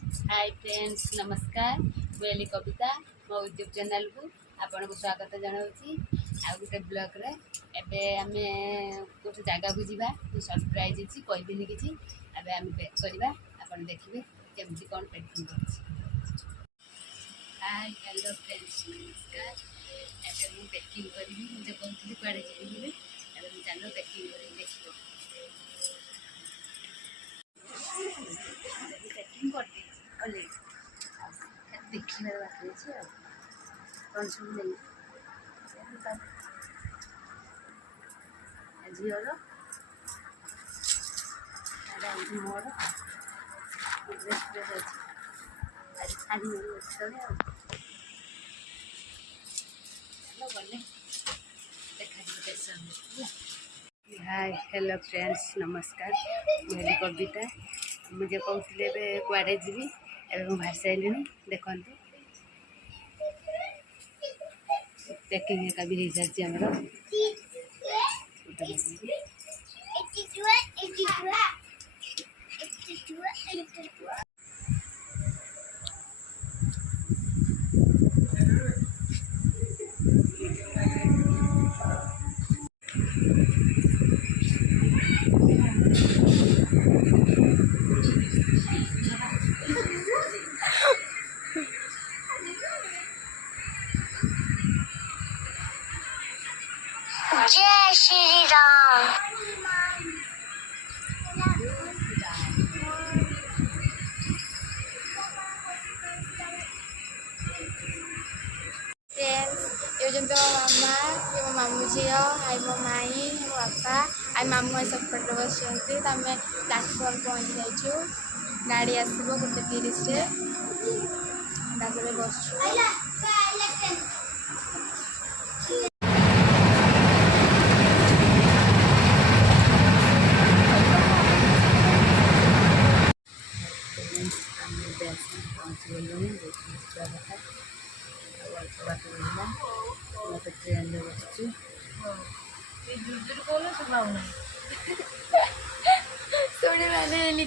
Hi friends नमस्कार मुझे कविता मो यूट्यूब चैनल को आपन को स्वागत जनाऊँगी आ गोटे ब्लॉग रे एबे आमे गोटे जगह को जीवा सरप्राइज अछि कहबिनी किछि एबे आमे पैक करबा आपन देखिबे केमति कोन पैकिंग करछि। हाय हेलो फ्रेंड्स नमस्कार एबे मु पैकिंग करबी मुझे कहथि पाड़े जेबी एबे मु चलो पैकिंग करी देखिबो पैकिंग कर दी ओले देखिबार बाकी अछि आ कौन सब नहीं झीर मोर ड्रेस ड्रेस अच्छी आज शादी चले गले देखा। हाय हेलो फ्रेंड्स नमस्कार मुझे कविता मुझे कहते कुआड़े जीवी एवं बाहर सारे देखते पैकिंग का भी हो सारी जय श्री राम। ये जो मामा ये मो मामू झी आई मो माई मो बापा आई मामू सपटे बस आम प्लाटफर्म पहुँची जाइए गाड़ी आसो 1:30 बस ट्रेन बस शुणी मैंने